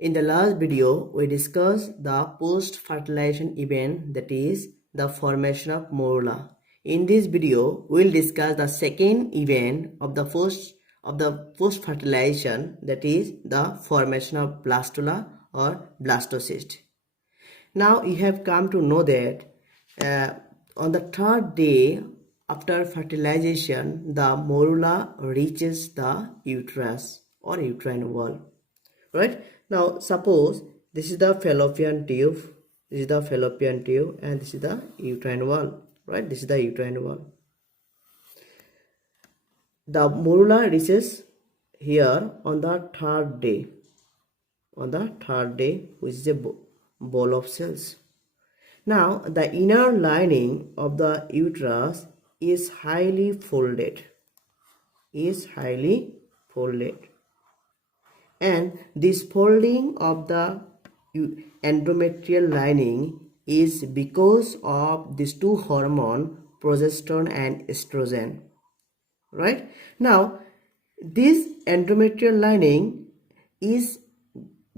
In the last video, we discussed the post-fertilization event, that is the formation of morula. In this video, we'll discuss the second event of the post-fertilization, that is the formation of blastula or blastocyst. Now you have come to know that on the third day after fertilization, the morula reaches the uterus or uterine wall. Right? Now suppose this is the fallopian tube, and this is the uterine wall. Right? This is the uterine wall. The morula reaches here on the third day. Which is a ball of cells. Now the inner lining of the uterus is highly folded. And this folding of the endometrial lining is because of these two hormones, progesterone and estrogen. Right? Now this endometrial lining is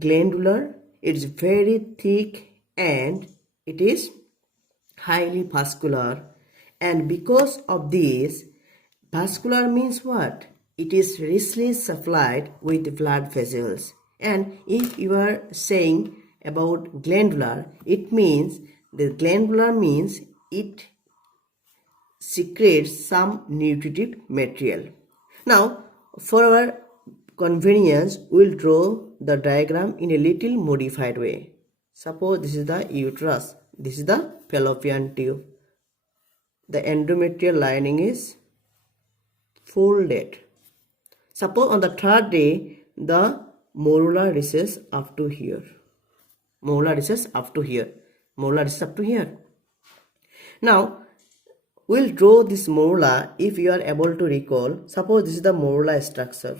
glandular, it's very thick, and it is highly vascular. And because of this, vascular means what? It is richly supplied with blood vessels. And if you are saying about glandular, it means it secretes some nutritive material. Now, for our convenience, we'll draw the diagram in a little modified way. Suppose this is the uterus, this is the fallopian tube. The endometrial lining is folded. Suppose on the third day, the morula reaches up to here. Now, we'll draw this morula if you are able to recall. Suppose this is the morula structure.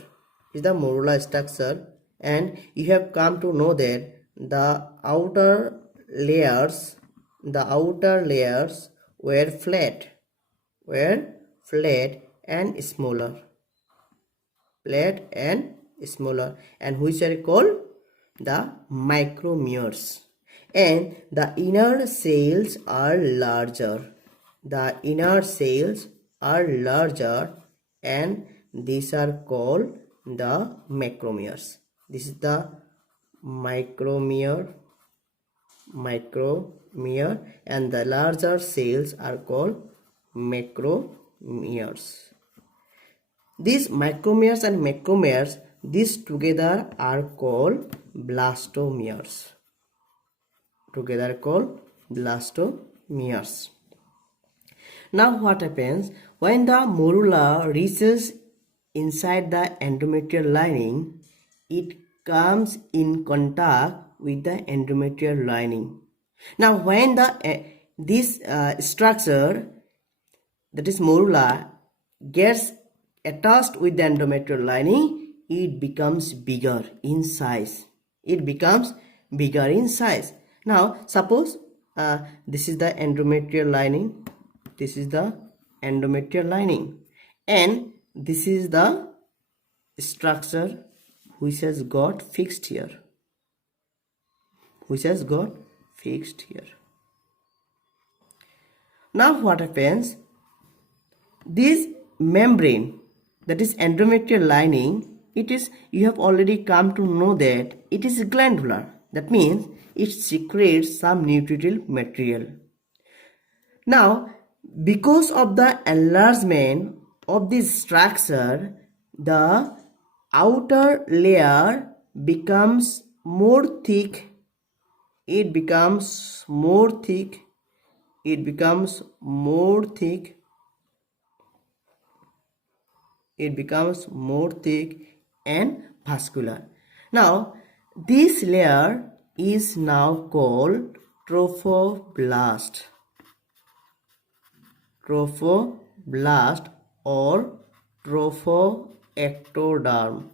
And you have come to know that the outer layers were flat and smaller, and which are called the micromeres. And the inner cells are larger. And these are called the macromeres. This is the micromere, and the larger cells are called macromeres. These micromeres and macromeres, these together are called blastomeres. Now what happens when the morula reaches inside the endometrial lining? It comes in contact with the endometrial lining. Now when this structure, that is morula, gets attached with the endometrial lining, it becomes bigger in size. Now suppose this is the endometrial lining, and this is the structure which has got fixed here. Now what happens? This membrane, that is endometrial lining, you have already come to know that it is glandular. That means it secretes some nutritive material. Now, because of the enlargement of this structure, the outer layer becomes more thick. It becomes more thick and vascular. Now this layer is now called trophoblast or trophoectoderm.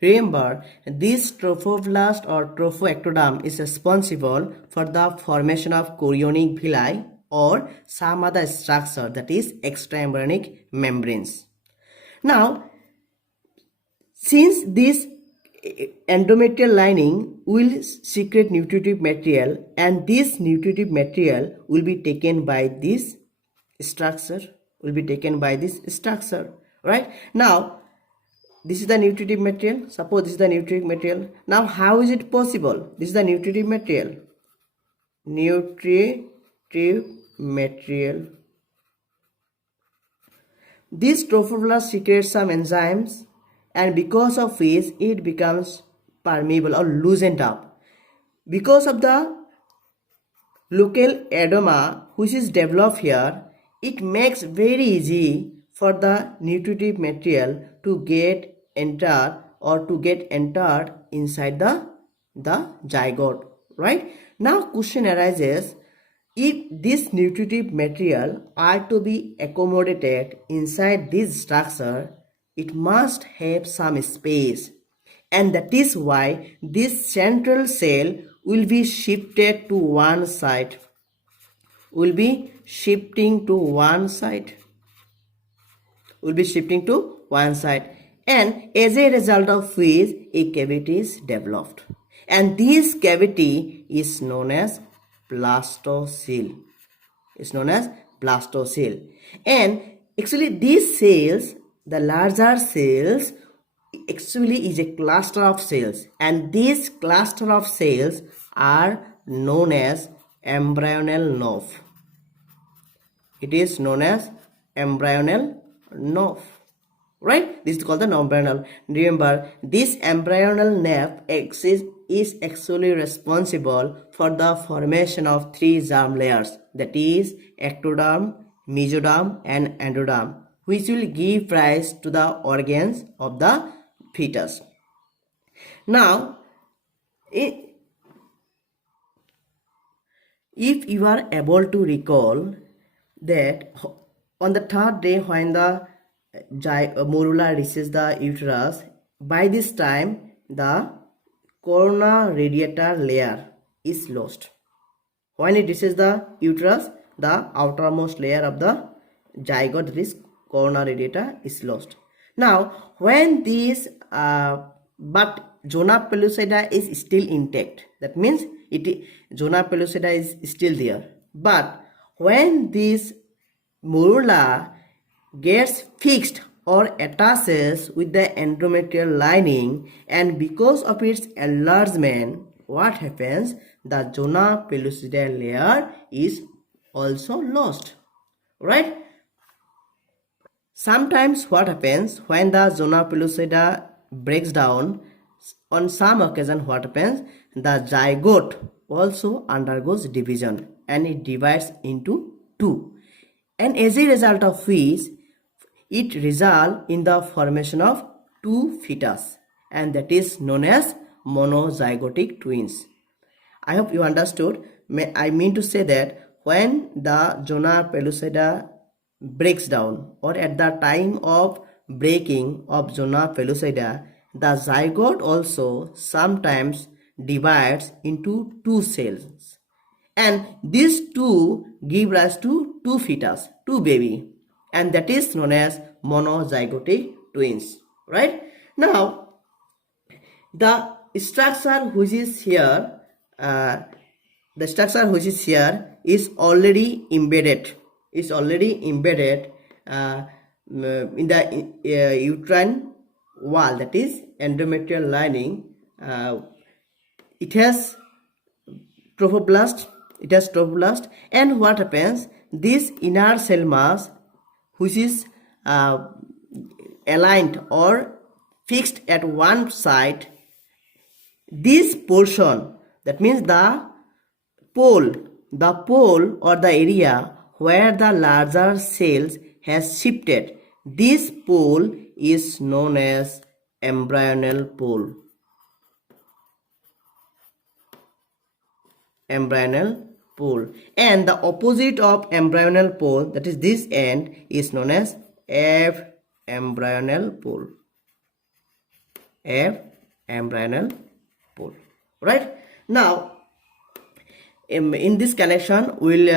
Remember, this trophoblast or trophoectoderm is responsible for the formation of chorionic villi or some other structure, that is extraembryonic membranes. Now Since this endometrial lining will secrete nutritive material, and this nutritive material will be taken by this structure, right? Now this is the nutritive material. Suppose this is the nutritive material. Now how is it possible? This is the nutritive material. This trophoblast secretes some enzymes, and because of which it becomes permeable or loosened up. Because of the local edema which is developed here, it makes very easy for the nutritive material to get entered inside the zygote, right? Now question arises, if this nutritive material are to be accommodated inside this structure, it must have some space, and that is why this central cell will be shifted to one side, and as a result of which a cavity is developed, and this cavity is known as blastocele. And actually these cells, the larger cells, actually is a cluster of cells, and this cluster of cells are known as embryonal nape. It is known as embryonal nape, right? This is called the embryonal. Remember, this embryonal nape is actually responsible for the formation of three germ layers, that is ectoderm, mesoderm and endoderm, which will give rise to the organs of the fetus. Now if you are able to recall that on the third day when the morula reaches the uterus, by this time the corona radiata layer is lost. When it reaches the uterus, the outermost layer of the zygote, that is corona radiata, is lost. Now when this but zona pellucida is still intact, that means zona pellucida is still there, but when this morula gets fixed or attaches with the endometrial lining, and because of its enlargement, what happens? The zona pellucida layer is also lost, right? Sometimes what happens when the zona pellucida breaks down, on some occasion what happens, the zygote also undergoes division and it divides into two, and as a result of which it results in the formation of two fetus, and that is known as monozygotic twins. I hope you understood. I mean to say that when the zona pellucida breaks down, or at the time of breaking of zona pellucida, the zygote also sometimes divides into two cells, and these two give rise to two fetus, two baby, and that is known as monozygotic twins, right? Now the structure which is here is already embedded in the uterine wall, that is endometrial lining. It has trophoblast, and what happens, this inner cell mass which is aligned or fixed at one side, this portion, that means the pole or the area where the larger cells has shifted, this pole is known as embryonal pole. And the opposite of embryonal pole, that is this end, is known as embryonal pole. Right? Now in this connection we'll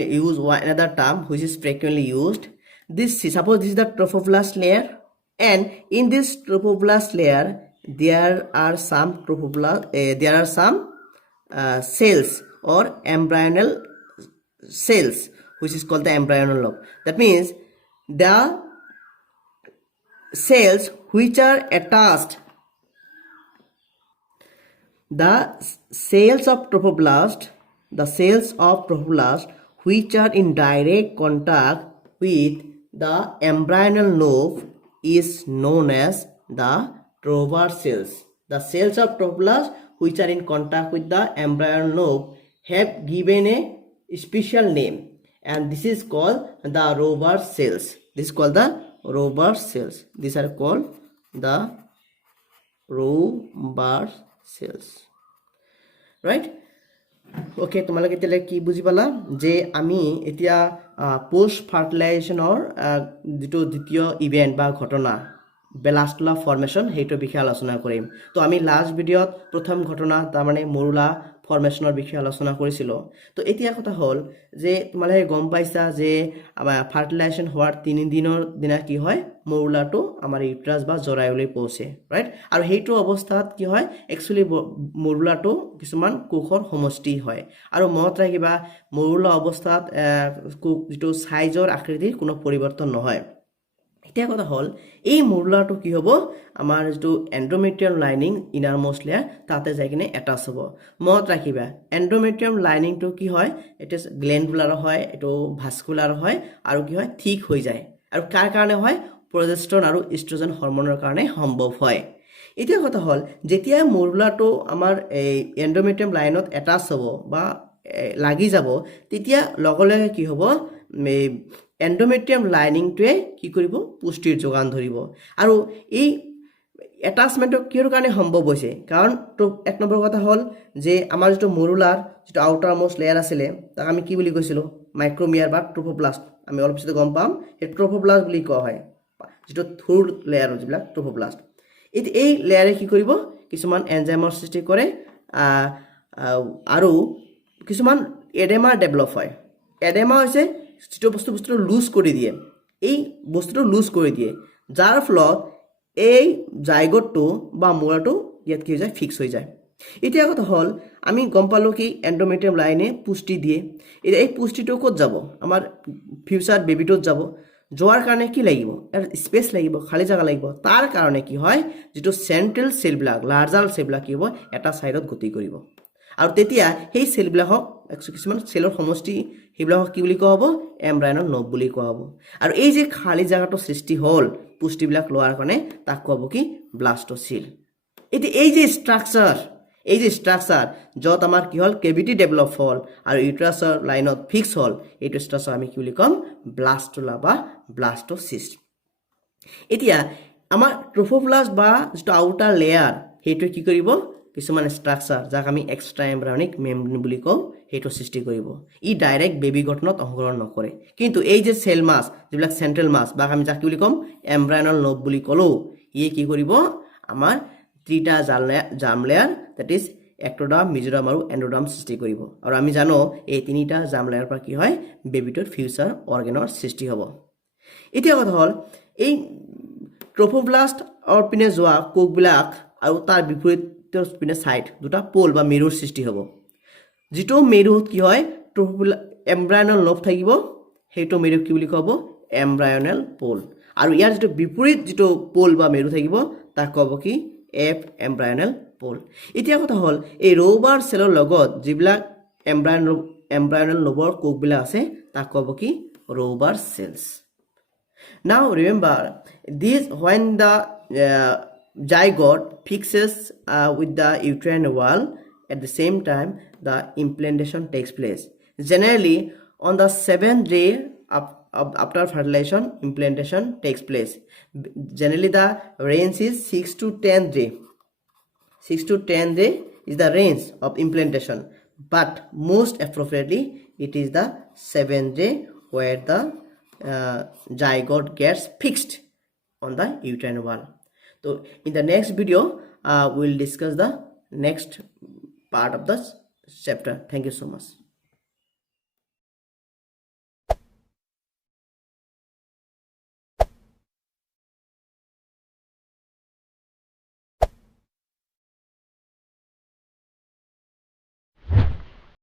use another term which is frequently used. Suppose this is the trophoblast layer, And in this trophoblast layer there are some cells or embryonal cells which is called the embryonal lobe. That means the cells which are attached, the cells of trophoblast which are in direct contact with the embryonal lobe is known as the Trover cells. The cells of trophoblast which are in contact with the embryonal lobe have given a special name, and this is called the Trover cells. This is called the Trover cells. These are called the Trover cells, right? Okay, তোমালোকে এতিয়া কি বুজি পালা যে আমি এতিয়া post ফাৰ্টিলাইজেশ্যনৰ যেটো দ্বিতীয় ইভেন্ট বা ঘটনা ব্লাস্টুলা ফৰ্মেশ্যন সেইটোৰ বিষয়ে আলোচনা কৰিম। তো আমি লাষ্ট ভিডিঅ'ত প্ৰথম ঘটনা তাৰমানে মৰুলা ফৰ্মেশ্যনৰ বিষয়ে আলোচনা কৰিছিল। তো এতিয়া কথা হ'ল যে তোমালোকে গম পাইছা যে ফাৰ্টিলাইজেশ্যন হোৱাৰ 3 দিনৰ দিনা কি হয়, মৰুলাটো আমাৰ ইউট্ৰাছ বা জৰায়ুলৈ পৌঁছে, ৰাইট? আৰু সেইটো অৱস্থাত কি হয়, একচুৱেলি মৰুলাটো কিছুমান কোষৰ সমষ্টি হয়। আৰু মনত ৰাখিবা মৰুলা অৱস্থাত যেটো সাইজৰ আকৃতিৰ কোনো পৰিৱৰ্তন নহয়। এতিয়া কথা হ'ল এই মৰুলাটো কি হ'ব, আমাৰ যেটো এন্ডোমেট্ৰিয়াম লাইনিং ইনাৰমোষ্ট লেয়াৰ তাতে যাই কিনে এটাচ হ'ব। মনত ৰাখিবা এন্ডোমেট্ৰিয়াম লাইনিংটো কি হয়, এটা গ্লেণ্ডুলাৰ হয়, এটো ভাস্কুলাৰ হয়, আৰু কি হয় থিক হৈ যায়। আৰু কাৰ কাৰণে হয়, প্ৰজেষ্টৰন আৰু ইষ্ট্ৰজেন হৰমনৰ কাৰণে সম্ভৱ হয়। এতিয়া কথা হ'ল যেতিয়া মৰুলাটো আমাৰ এই এন্ডোমেট্ৰিয়াম লাইনত এটাচ হ'ব বা লাগি যাব, তেতিয়া লগে লগে কি হ'ব, এন্ডোমেট্ৰিয়াম লাইনিংটোৱে কি কৰিব, পুষ্টিৰ যোগান ধৰিব। আৰু এই এটাচমেণ্টটো কিহৰ কাৰণে সম্ভৱ হৈছে, কাৰণ এক নম্বৰ কথা হ'ল যে আমাৰ যেটো মৰুলাৰ যেটো আউটাৰ মোষ্ট লেয়াৰ আছিলে তাক আমি কি বুলি কৈছিলোঁ, মাইক্ৰমিয়াৰ বা ট্ৰোফোপ্লাষ্ট। আমি অলপ পিছতে গম পাম এই ট্ৰোফোপ্লাষ্ট বুলি কোৱা হয়, যেটো থুৰ লেয়াৰ যিবিলাক ট্ৰোফোপ্লাষ্ট। এই লেয়াৰে কি কৰিব, কিছুমান এনজাইমৰ সৃষ্টি কৰে আৰু কিছুমান এডেমা ডেভেলপ হয়। এডেমা হৈছে যেটো বস্তুটো লুজ কৰি দিয়ে, এই বস্তুটো লুজ কৰি দিয়ে, যাৰ ফলত এই জাইগোটটো বা মূৰাটো ইয়াত কি হৈ যায়, ফিক্স হৈ যায়। এতিয়া কথা হ'ল আমি গম পালোঁ কি এন্ডোমেট্ৰিয়াম লাইনে পুষ্টি দিয়ে। এতিয়া এই পুষ্টিটো ক'ত যাব, আমাৰ ফিউচাৰ বেবিটোত যাব। যোৱাৰ কাৰণে কি লাগিব, স্পেচ লাগিব, খালী জাগা লাগিব। তাৰ কাৰণে কি হয়, যেটো চেন্ট্ৰেল সেলবিলাক লাৰ্জাৰ সেলবিলাক কি হ'ব, এটা সাইডত গতি কৰিব। আৰু তেতিয়া সেই সেলবিলাকক কিছুমান সেলৰ সমষ্টি সেইবিলাকক কি বুলি কোৱা হ'ব, এমব্ৰায়নল নব বুলি কোৱা হ'ব। আৰু এই যে খালী জাগাটো সৃষ্টি হ'ল পুষ্টিবিলাক লোৱাৰ কাৰণে তাক কোৱা হ'ব কি, ব্লাস্টোসিল। এতিয়া এই যে ষ্ট্ৰাকচাৰ য'ত আমাৰ কি হ'ল, কেভিটি ডেভেলপ হ'ল আৰু ইউট্ৰাছৰ লাইনত ফিক্স হ'ল, এইটো ষ্ট্ৰাকচাৰ আমি কি বুলি ক'ম, ব্লাস্টুলা বা ব্লাস্টোসিষ্ট। এতিয়া আমাৰ ট্ৰোফোপ্লাষ্ট বা যেটো আউটাৰ লেয়াৰ সেইটো কি কৰিব, কিছুমান ষ্ট্ৰাকচাৰ যাক আমি এক্সট্ৰা এমব্ৰায়নিক মেমব্ৰেন বুলি কওঁ সেইটো সৃষ্টি কৰিব। ই ডাইৰেক্ট বেবি গঠনত অংশগ্ৰহণ নকৰে, কিন্তু এই যে সেল মাছ যিবিলাক চেন্ট্ৰেল মাছ বা আমি যাক কি বুলি ক'ম এমব্ৰায়নল নব বুলি ক'লো, ইয়ে কি কৰিব, আমাৰ 3টা germ layer that is ectoderm, mesoderm আৰু এণ্ডোডাৰ্ম সৃষ্টি কৰিব। আৰু আমি জানো এই 3টা জাৰ্ম লেয়াৰৰ পৰা কি হয়, বেবিটোৰ ফিউচাৰ অৰ্গেনৰ সৃষ্টি হ'ব। এতিয়া কথা হ'ল এই ট্ৰোফোপ্লাষ্টৰ পিনে যোৱা কোষবিলাক আৰু তাৰ বিপৰীত পিনে সাইড দুটা পোল বা মেৰুৰ সৃষ্টি হ'ব। যেটো মেৰুত কি হয়, এমব্ৰায়নল নব থাকিব, সেইটো মেৰুক কি বুলি কোৱা হ'ব, এমব্ৰায়নল পোল। আৰু ইয়াৰ যেটো বিপৰীত যেটো পোল বা মেৰু থাকিব তাক কোৱা হ'ব কি, এমব্ৰায়নল পোল। এতিয়া কথা হ'ল এই ৰ'বাৰ সেলৰ লগত যিবিলাক এমব্ৰায়নল নবৰ কোষবিলাক আছে তাক কোৱা হ'ব কি, ৰ'বাৰ sales. Now remember this, when the zygote fixes with the uterine wall, at the same time the implantation takes place. Generally on the 7th day after fertilization, implantation takes place. Generally the range is 6 to 10 day. 6 to 10 day is the range of implantation, but most appropriately it is the 7th day where the zygote gets fixed on the uterine wall. So in the next video we'll discuss the next part of the chapter. Thank you so much.